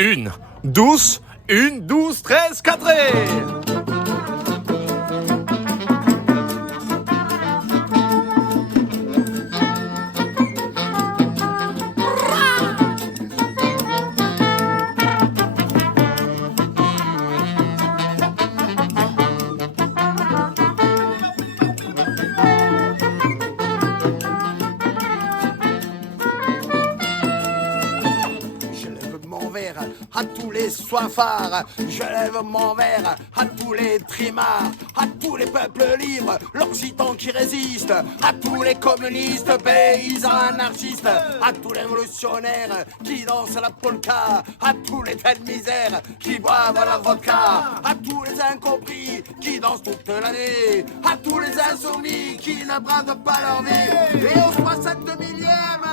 Une douce, 13 cadré. À tous les soifards, je lève mon verre à tous les trimards, à tous les peuples libres, l'Occitan qui résiste, à tous les communistes, paysans anarchistes, à tous les révolutionnaires qui dansent la polka, à tous les têtes de misère qui boivent la vodka, à tous les incompris qui dansent toute l'année, à tous les insoumis qui ne bradent pas leur vie, et au 62 millième